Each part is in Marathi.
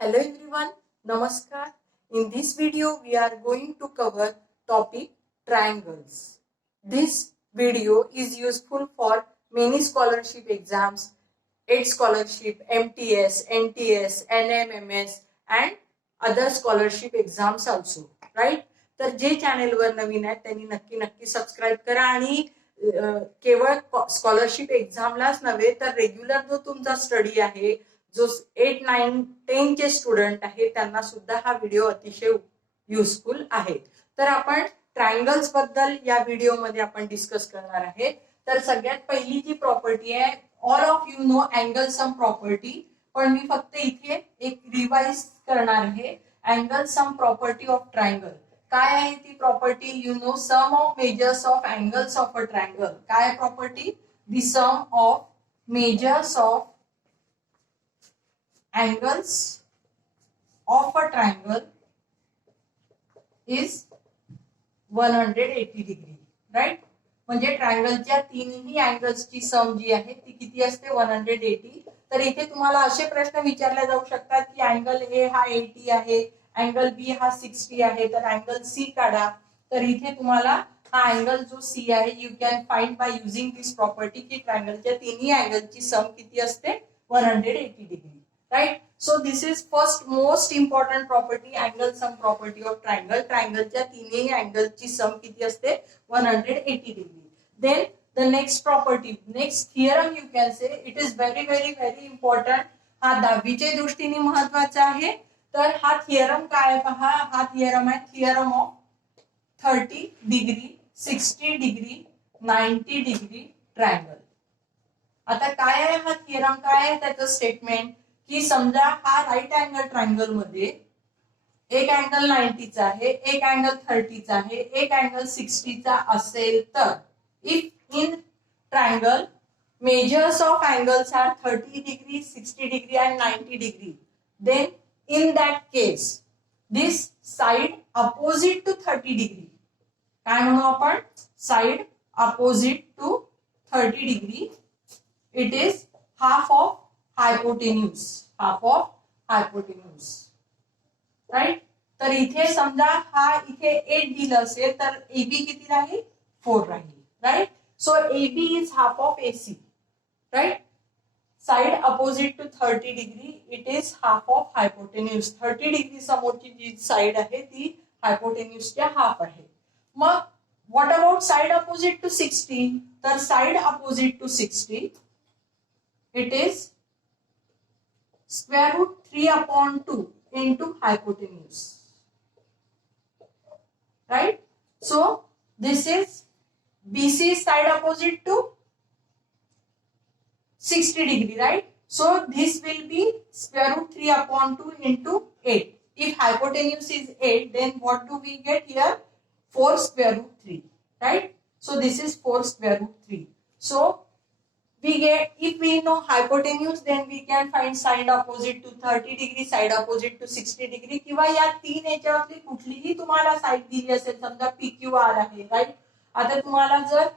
Hello everyone, Namaskar. In this video, we are going to cover topic triangles. This video is useful for many scholarship exams, ED scholarship, MTS, NTS, NMMS and other scholarship exams also. Right? तर जे चॅनेलवर नवीन आहेत त्यांनी नक्की नक्की सबस्क्राईब करा आणि केवळ स्कॉलरशिप एक्झामलाच नव्हे तर रेग्युलर जो तुमचा स्टडी आहे जो 8, 9, 10 चे स्टुडंट आहे त्यांना सुद्धा हा व्हिडिओ अतिशय युजफुल आहे. तर आपण ट्रायंगल्स बद्दल या व्हिडिओमध्ये आपण डिस्कस करणार आहे. तर सगळ्यात पहिली जी प्रॉपर्टी आहे, all of you know angle sum property, पण मी फक्त इथे एक रिवाइज करणार आहे. Angle sum property of triangle काय आहे ती प्रॉपर्टी? You know sum of measures of angles of a triangle. काय प्रॉपर्टी? The sum of measures of angles of a triangle is 180 degree, right? म्हणजे ट्रायंगलच्या तीनही अँगल्सची सम जी आहे ती किती असते? 180. तर इथे तुम्हाला असे प्रश्न विचारले जाऊ शकतात की अँगल ए हा 80 आहे, अँगल बी हा 60 आहे, तर अँगल सी काढा. तर इथे तुम्हाला हा अँगल जो सी आहे you can find by using this property की ट्रायंगलच्या तिन्ही अँगलची सम किती असते? 180 degree. Right? So this is first most important property, angle sum property of triangle. Triangle च्या तिन्ही अँगल ची सम किती असते? 180 degree. Then the next property, next theorem you can say, it is very important. हा 10वीच्या दृष्टीने महत्त्वाचा आहे. तर हा थिअरम काय आहे पहा. हा थिअरम आहे theorem of 30 degree, 60 degree, 90 degree triangle. आता काय आहे हा थिअरम? काय आहे त्याचं स्टेटमेंट की समजा हा राईट अँगल ट्रायंगल मध्ये एक अँगल 90 चा आहे, एक अँगल 30 चा आहे, एक अँगल 60 चा असेल तर if in triangle measures of angles are 30 degree, 60 degree and 90 degree, then in that case this side opposite to 30 degree, काय म्हणू आपण? Side opposite to 30 degree, it is half of hypotenuse, half of hypotenuse, right? तर इथे समजा हा इथे 8 दिलं असेल तर AB किती राहील? 4 राहील, right? So AB is half of AC, right? Side opposite to 30 degree, it is half of hypotenuse. 30 degree समोरची जी साइड आहे ती हायपोटेन्यूजच्या हाफ आहे. मग what about side opposite to 60? तर side opposite to 60 it is square root 3/2 into hypotenuse, right? So this is BC side opposite to 60 degree, right? So this will be square root 3/2 into 8. If hypotenuse is 8, then what do we get here? 4 square root 3, right? So this is 4 square root 3. So we get, if we know hypotenuse, then we can find side opposite to 30 degree, side opposite to 60 degree, किंवा या तीन याच्यावरती कुठलीही तुम्हाला साइड दिली असेल, समजा PQR आहे, राईट? आता तुम्हाला जर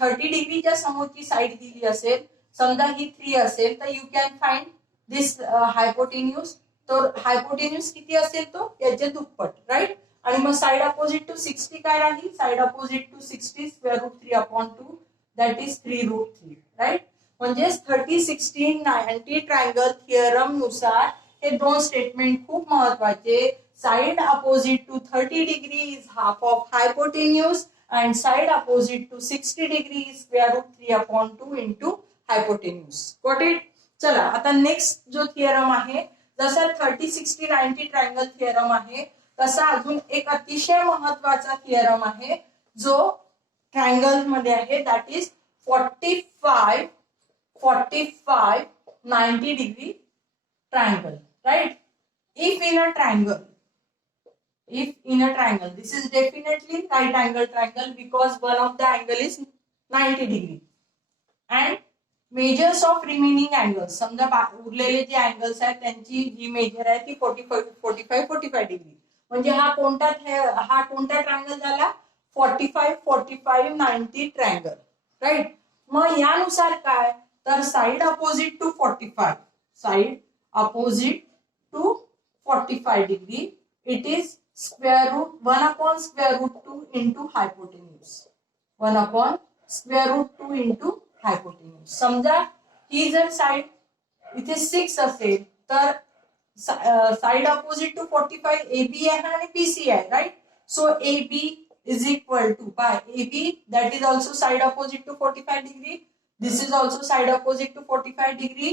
30 डिग्रीच्या समोरची साइड दिली असेल, समजा ही 3 असेल, तर यू कॅन फाइंड दिस हायपोटेन्यूज. तर हायपोटेन्यूज किती असेल? तो याच्या दुप्पट, राईट? आणि मग साइड अपोजिट टू 60 काय राहील? Side opposite to 60 square root 3/2, that is 3 root 3, right? म्हणजे 30, 60, 90 ट्रायंगल थिअरम नुसार हे दोन स्टेटमेंट खूप महत्वाचे. Side opposite to 30 degree is half of hypotenuse and side opposite to 60 degree is square root 3/2 into hypotenuse. Got it? चला आता नेक्स्ट जो थिअरम आहे, जसा 30, 60, 90 ट्रायंगल थिअरम आहे तसा अजून एक अतिशय महत्वाचा थिअरम आहे जो ट्रायंगल मध्ये आहे, that is 45, 90 degree triangle, right? If in a triangle, this is definitely right angle triangle because one of the angle is 90 degree and measures of remaining angles, समजा उरलेले जे अँगल्स आहेत त्यांची जी मेजर आहे ती 45 डिग्री. म्हणजे हा कोणता ट्रायंगल झाला? 45, 90 ट्रायंगल, राईट? मग यानुसार काय? तर side opposite to 45, side opposite to 45 degree. It is square root 1 upon square root 2 into hypotenuse. 1 upon square root 2 into hypotenuse. समजा ही जर साइड इथे 6 असेल तर साइड अपोजिट टू 45 AB आहे आणि BC आहे, right. So AB is equal to by AB, that is also side opposite to 45 degree. This is also side opposite to 45 degree.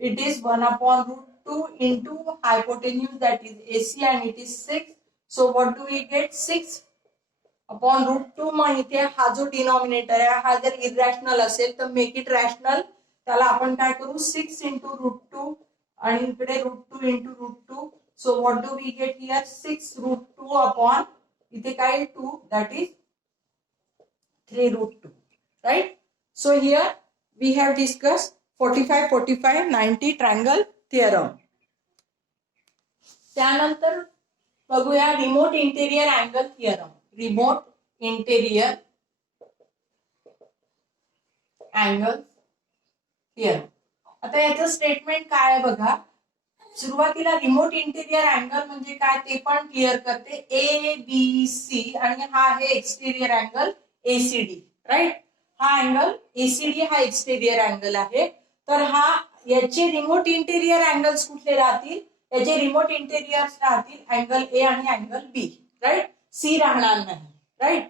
It is 1 upon root 2 into hypotenuse, that is AC, and it is 6. So what do we get? 6 upon root 2. मग इथे हा जो डिनॉमिनेटर आहे हा जर इरॅशनल असेल तर मेक इट रॅशनल. त्याला आपण काय करू? 6 into root 2 आणि इकडे root 2 into root 2. So what do we get here? 6 root 2 upon इथे काय 2, that is 3 root 2, right? So here we have discussed 45, 45, 90 triangle theorem. त्यानंतर बघूया remote interior angle theorem. Remote interior angle theorem. आता याचं स्टेटमेंट काय आहे बघा. सुरुवातीला रिमोट इंटेरियर अँगल म्हणजे काय ते पण क्लिअर करते. ABC आणि हा आहे एक्सटेरियर अँगल ACD, राईट. हा अँगल ACD हा एक्सटेरियर अँगल आहे. तर हा याचे रिमोट इंटेरियर अँगल्स कुठले राहतील? याचे रिमोट इंटेरियर्स राहतील अँगल A आणि अँगल B, राईट. C राहणार नाही, राईट.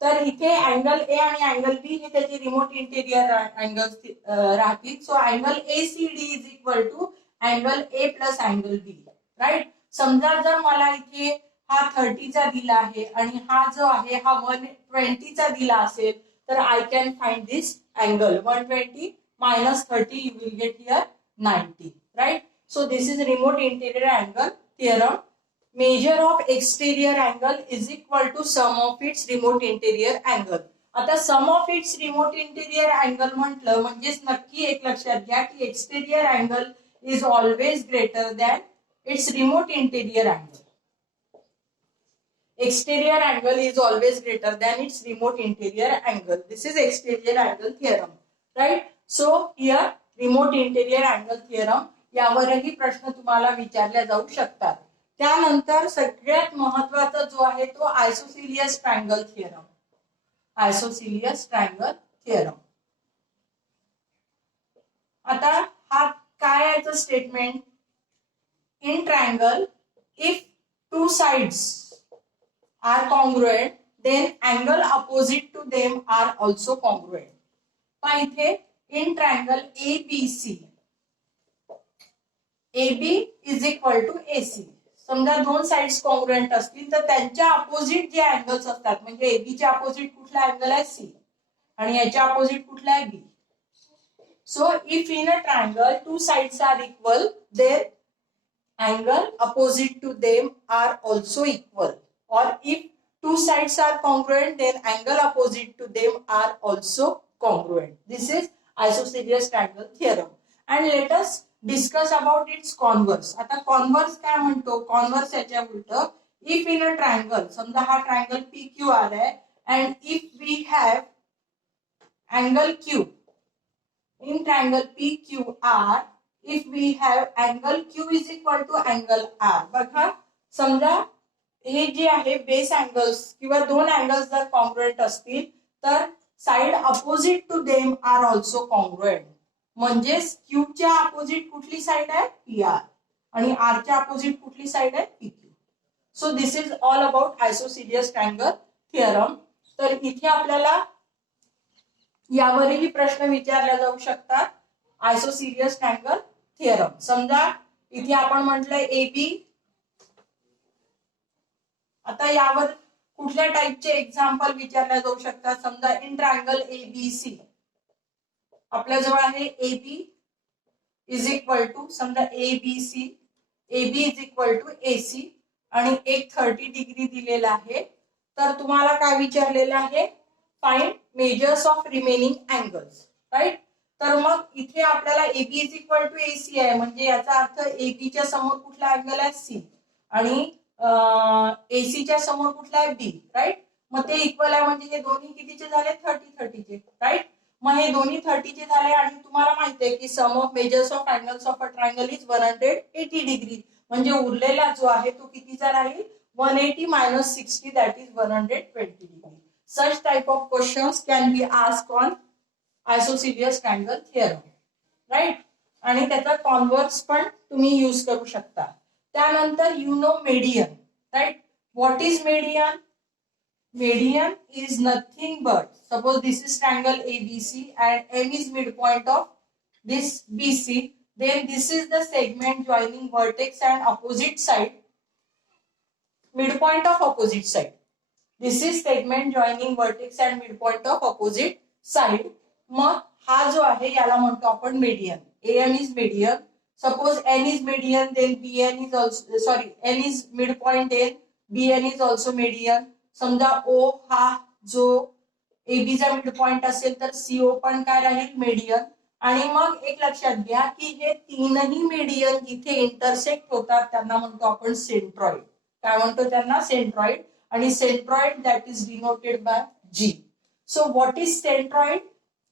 तर इथे अँगल A आणि अँगल B हे त्याचे रिमोट इंटेरियर अँगल्स राहतील. So angle ACD is equal to angle A plus angle B, right. समजा जर मला इथे हा 30 चा दिला आहे आणि हा जो आहे हा 120 चा दिला असेल तर I can find this angle. 120 minus 30 you will get here 90, right? So this is remote interior angle theorem. Measure of exterior angle is equal to sum of its remote interior angle. आता sum of its remote interior angle म्हटलं म्हणजेच नक्की एक लक्षात घ्या की exterior angle is always greater than its remote interior angle. Exterior angle is always greater than its remote interior angle. This is exterior angle theorem, right? So here remote interior angle theorem यावरही प्रश्न तुम्हाला विचारले जाऊ शकतात. त्यानंतर सगळ्यात महत्त्वाचा जो आहे तो isosceles triangle theorem. Isosceles triangle theorem. आता हा काय आहे statement? In triangle if two sides are congruent then angle opposite to them are also congruent. पण इथे इन triangle ABC AB is equal to AC. समजा दोन साइड्स कॉन्ग्रुएंट असतील तर त्यांच्या अपोजिट जे अँगल्स असतात म्हणजे AB च्या अपोजिट कुठला अँगल आहे C आणि याच्या अपोजिट कुठला आहे B. So if in a triangle two sides are equal, their angle opposite to them are also equal. Or if two sides are congruent, then angle opposite to them are also congruent. This is isosceles triangle theorem. And let us discuss about its converse. आता converse काय म्हणतो? Converse याच्या उलट. If in a triangle, समजा हा triangle PQR आहे and if we have angle Q in triangle PQR, if we have angle Q is equal to angle R. बघा समजा हे जे आहे बेस अँगल्स किंवा दोन अँगल्स जर कॉन्ग्रुएंट असतील तर side opposite to them are also congruent. म्हणजेच Q च्या अपोजिट कुठली साइड आहे? PR आणि R च्या अपोजिट कुठली साइड आहे? PQ. So this is all about isosceles triangle theorem. तर इथे आपल्याला यावरही प्रश्न विचारले जाऊ शकतात. Isosceles triangle theorem. समजा इथे आपण म्हटलंय AB. आता यावर कुठल्या टाइपचे एक्झाम्पल विचारले जाऊ शकतात? समजा इन ट्रायंगल ABC आपल्याजवळ आहे AB इज इक्वल टू समजा ABC AB is equal to AC आणि एक 30 डिग्री दिलेला आहे. तर तुम्हाला काय विचारलेलं आहे? Find measures of remaining angles, right. तर मग इथे आपल्याला AB is equal to AC आहे म्हणजे याचा अर्थ AB च्या समोर कुठला अँगल आहे? C आणि AC च्या समोर कुठला आहे? B, right. मग ते इक्वल आहे म्हणजे हे दोन्ही कितीचे झाले? 30 चे, राईट. मग हे दोन्ही 30 चे झाले आणि तुम्हाला माहिती आहे की sum of measures of angles of a triangle is 180 degree. म्हणजे उरलेला जो आहे तो कितीचा राहील 180 minus 60 that is 120 degree. Such type of questions can be asked on isosceles triangle theorem, right? आणि त्याचा कॉन्व्हर्स पण तुम्ही यूज करू शकता. त्यानंतर you know median, right? What is median? Median is nothing but, suppose this is triangle ABC and M is midpoint of this BC, then this is the segment joining vertex and opposite side, midpoint of opposite side. This is segment joining vertex and midpoint of opposite side. मग हा जो आहे याला म्हणतो आपण median. AM is median. Suppose N is median, then BN is also, sorry, N is midpoint, then BN is also median. समजा O हा जो AB चा मिड पॉइंट असेल तर CO पण काय राहील? मेडियन. आणि मग एक लक्षात घ्या की हे तीनही मेडियन जिथे इंटरसेक्ट होतात त्यांना म्हणतो आपण सेंट्रॉइड. काय म्हणतो त्यांना? सेंट्रॉइड. आणि centroid that is denoted by G. So what is centroid?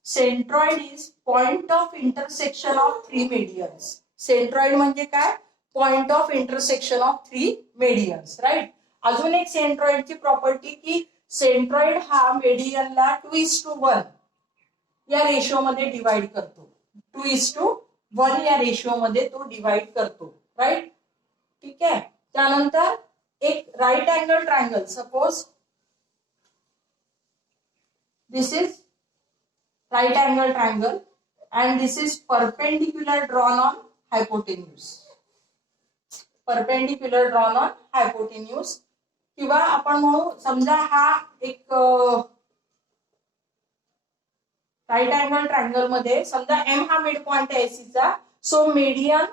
Centroid is point of intersection of three medians. Centroid म्हणजे काय? Point of intersection of three medians, right? अजून एक सेंट्रॉइडची प्रॉपर्टी की सेंट्रॉइड हा मेडियनला 2:1 या रेशो मध्ये डिवाइड करतो. 2:1 या रेशो मध्ये तो डिवाइड करतो, राईट? ठीक आहे. त्यानंतर एक right angle triangle, suppose this is right angle triangle and this is perpendicular drawn on hypotenuse. Perpendicular drawn on hypotenuse. किंवा आपण म्हणू, समजा हा एक राईट अँगल ट्रायंगल मध्ये समजा एम हा मिड पॉइंट आहे एसीचा. So median,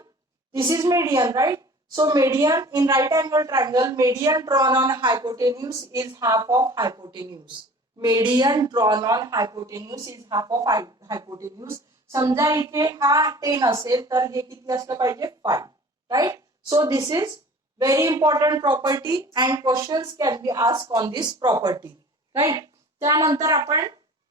this is median, right? So median in right angle triangle, median drawn on hypotenuse is half of hypotenuse. Median drawn on hypotenuse is half of hypotenuse. समजा इथे हा 10 असेल तर हे किती असलं पाहिजे? 5, right? So this is very important property and questions can be asked on this property, right? त्यानंतर आपण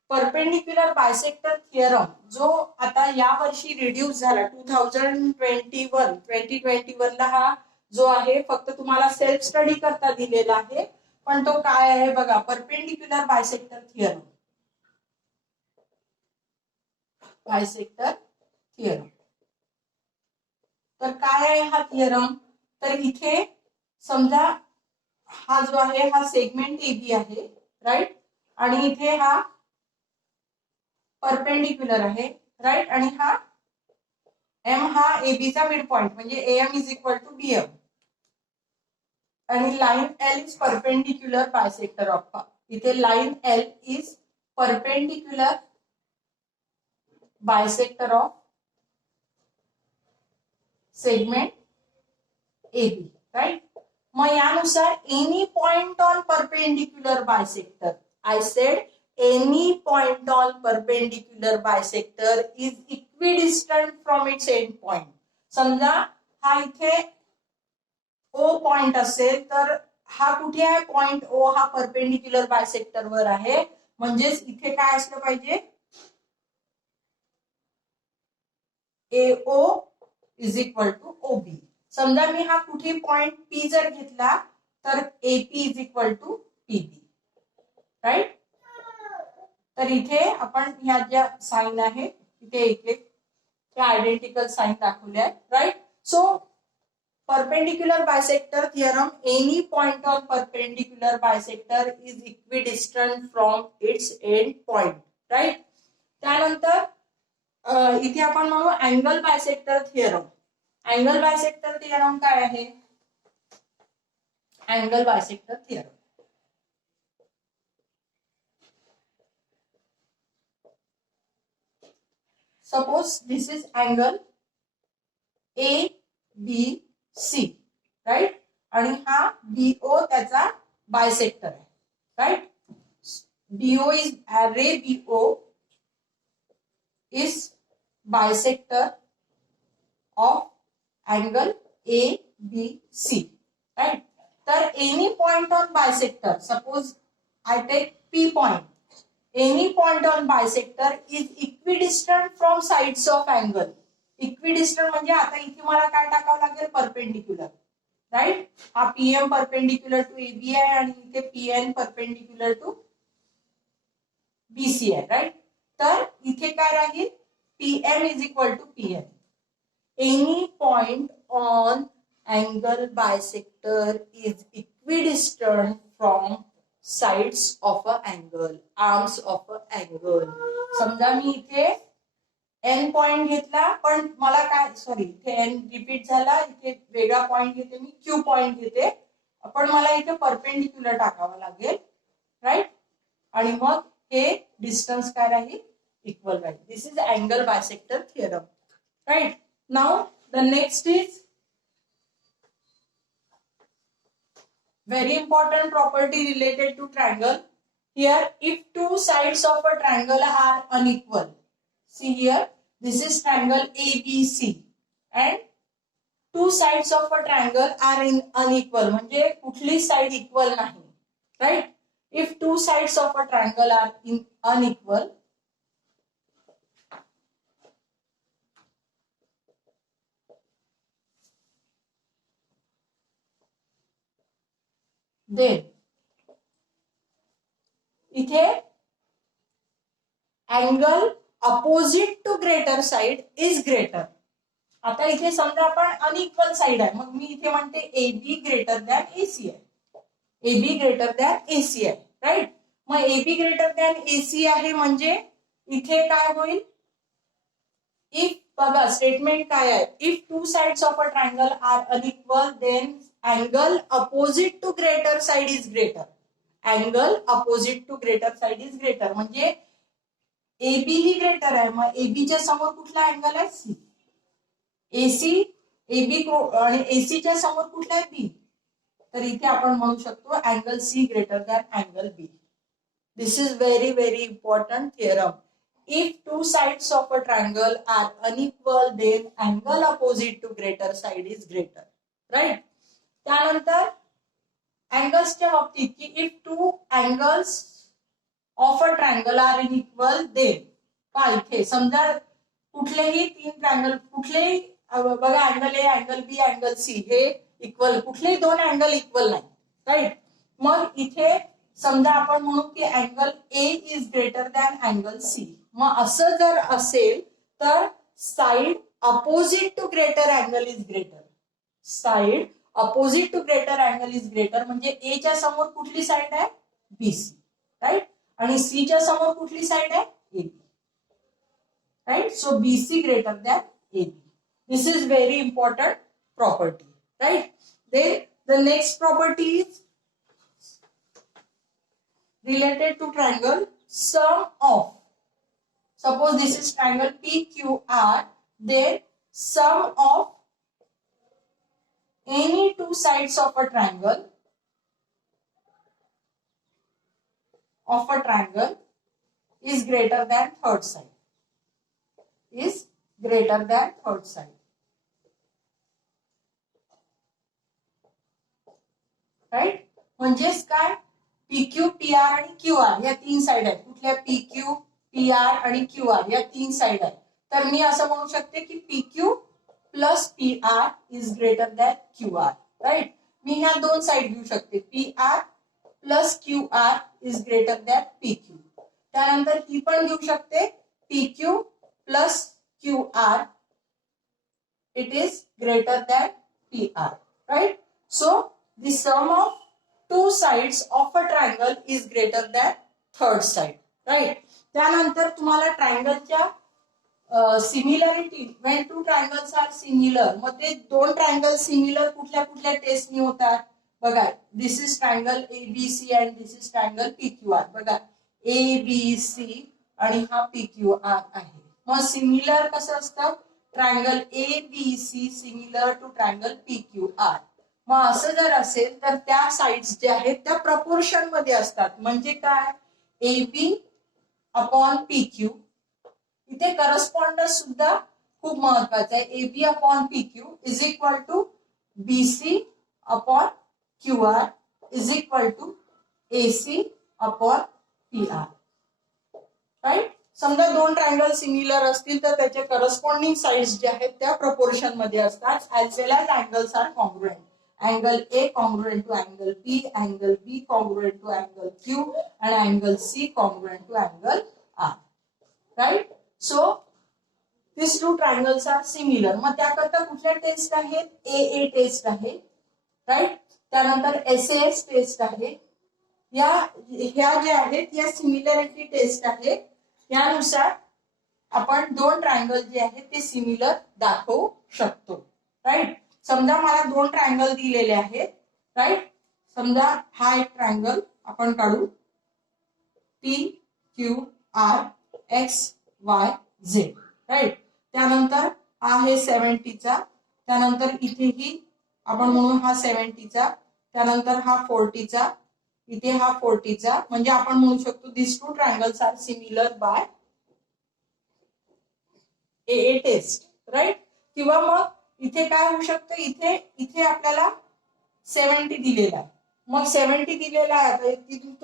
परपेंडिक्युलर बायसेक्टर थिअरम जो आता या वर्षी रिड्यूस झाला 2021 ला, हा जो आहे फक्त तुम्हाला सेल्फ स्टडी करता दिलेला आहे. पण तो काय आहे बघा, perpendicular bisector theorem. Bisector theorem तर काय आहे हा थिअरम? तर इथे समजा हा जो आहे हा सेगमेंट AB आहे, राईट? आणि इथे हा परपेंडिक्युलर आहे, राईट? आणि हा M हा AB चा मिड पॉइंट म्हणजे AM is equal to BM. आणि line L is perpendicular bisector of, इथे line L is perpendicular bisector of segment AB, right? मग यानुसार any point on perpendicular bisector, I said any point on perpendicular bisector is equidistant from its end point. समजा हा इथे O पॉइंट असेल तर हा कुठे आहे? पॉइंट O हा परपेंडिक्युलर बायसेक्टर वर आहे. म्हणजेच इथे काय असलं पाहिजे? AO is equal to OB. समजा मी हा कुठे पॉइंट P जर घेतला तर AP is equal to PB, right? तर इथे आपण ह्या ज्या साइन आहे तिथे एक एक त्या आयडेंटिकल साइन दाखवल्या आहेत, right? So perpendicular bisector theorem, any point on perpendicular bisector is equidistant from its end point, right? त्यानंतर इथे आपण म्हणू angle bisector theorem. Angle bisector theorem काय आहे? Angle bisector theorem, suppose this is angle ABC, right? आणि हा BO त्याचा बायसेक्टर आहे, right? BO is ray BO is bisector of angle ABC, right? तर any point on bisector, suppose I take P point, any point on bisector is equidistant from sides of angle. Equidistant म्हणजे आता इथे मला काय टाकावं लागेल? परपेंडिक्युलर. राईट. हा पीएम परपेंडिक्युलर टू एबी आहे आणि इथे पीएन परपेंडिक्युलर टू बीसी आहे. राईट. तर इथे काय राहील, PM is equal to PN. Any point on angle bisector is equidistant from sides of a angle, arms of a angle. समजा मी इथे एन पॉइंट घेतला, पण मला काय, सॉरी इथे एन रिपीट झाला, इथे वेगळा पॉइंट घेते मी, क्यू पॉइंट घेते, पण मला इथे परपेंडिक्युलर टाकावं लागेल. राईट. आणि मग हे डिस्टन्स काय राहील, इक्वल राहील. This is angle bisector theorem. Right. Now the next is very important property related to triangle. Here, if two sides of a triangle are unequal, see here, this is triangle ABC and two sides of a triangle are unequal, म्हणजे कुठली साइड इक्वल नाही. Right. if two sides of a triangle are unequal, then इथे angle opposite to greater side is greater. आता इथे समजा आपण अनइक्वल साइड आहे, मग मी इथे म्हणते AB ग्रेटर दॅन AC आहे. AB ग्रेटर दॅन AC आहे. राईट. मग AB ग्रेटर दॅन AC आहे म्हणजे इथे काय होईल, इफ, बघा स्टेटमेंट काय आहे, if two sides of a triangle are unequal then angle opposite to greater side is greater. Angle opposite to greater side is greater म्हणजे AB ही ग्रेटर आहे, मग एबीच्या समोर कुठला अँगल आहे, सी. AC AB आणि AC च्या समोर कुठला आहे, बी. तर इथे आपण म्हणू शकतो angle C greater than angle B. This is very very important theorem. If two sides of a triangle are unequal, then angle opposite to greater side is greater. Right? त्यानंतर angles च्या बाबतीत की if two angles of a triangle are unequal, then का इथे समजा कुठलेही तीन ट्रायंगल, कुठलेही बघा angle A, angle B, angle C हे इक्वल, कुठलेही दोन अँगल इक्वल नाही. राईट. मग इथे समजा आपण म्हणू की angle A is greater than angle C. मग असं जर असेल तर side opposite to greater angle is greater. Side opposite to greater angle is greater म्हणजे ए च्या समोर कुठली साइड आहे, बीसी. राईट. आणि सी च्या समोर कुठली साइड आहे, AB. Right. So BC greater than AB. This is very important property. Right. Then the next property is related to triangle sum of, suppose this is triangle PQR, then sum of any two sides of a triangle is greater than third side, is greater than third side. Right. म्हणजेच काय, PQ, PR आणि QR या तीन साइड आहेत. कुठल्या, PQ, PR आणि QR या तीन साइड आहेत. तर मी असं म्हणू शकते की PQ plus PR is greater than QR. Right. मी ह्या दोन साइड घेऊ शकते, PR plus QR is greater than PQ. त्यानंतर ही पण घेऊ शकते, PQ plus QR it is greater than PR. Right. So the sum of two sides of a triangle is greater than third side. Right. त्यानंतर तुम्हाला ट्रायंगलच्या similarity, when two triangles are similar, मग ते दोन ट्रायंगल सिमिलर कुठल्या कुठल्या टेस्टनी होतात बघा. This is triangle ABC and this is triangle PQR. बघा ABC आणि हा PQR आहे. मग सिमिलर कसं असतं, triangle ABC similar to triangle PQR. मग असं जर असेल तर त्या साइड्स ज्या आहेत त्या प्रपोर्शन मध्ये असतात. म्हणजे काय, AB अपॉन PQ. इथे करस्पॉन्डन्स सुद्धा खूप महत्वाचा आहे. AB upon PQ is equal to BC upon QR is equal to AC upon PR. Right. समजा दोन ट्रायंगल सिमिलर असतील तर त्याचे करस्पॉन्डिंग साइड्स ज्या आहेत त्या प्रपोर्शन मध्ये असतात, as well as angles are congruent. angle A congruent to angle P, angle B congruent to angle Q, and angle C congruent to angle R. Right? So these two triangles are similar. मग त्याकरता कुठल्या टेस्ट आहेत? AA टेस्ट आहे, राईट. त्यानंतर SAS टेस्ट आहे. ह्या ज्या आहेत या सिमिलरिटी टेस्ट आहे. यानुसार आपण दोन ट्रायंगल जे आहेत ते सिमिलर दाखवू शकतो, राईट. समजा मला दोन ट्रायंगल दिलेले आहेत, राईट. समजा हा एक ट्रायंगल आपण काढू, PQR XYZ, राईट. त्यानंतर हा आहे 70चा, त्यानंतर इथेही आपण म्हणू हा 70चा, त्यानंतर हा 40चा, इथे हा 40चा. म्हणजे आपण म्हणू शकतो this two triangles are similar by AA test, right. किंवा मग इथे काय होऊ शकतं, इथे आपल्याला 70 दिलेला आहे. मग 70 दिलेला आहे तुम्ही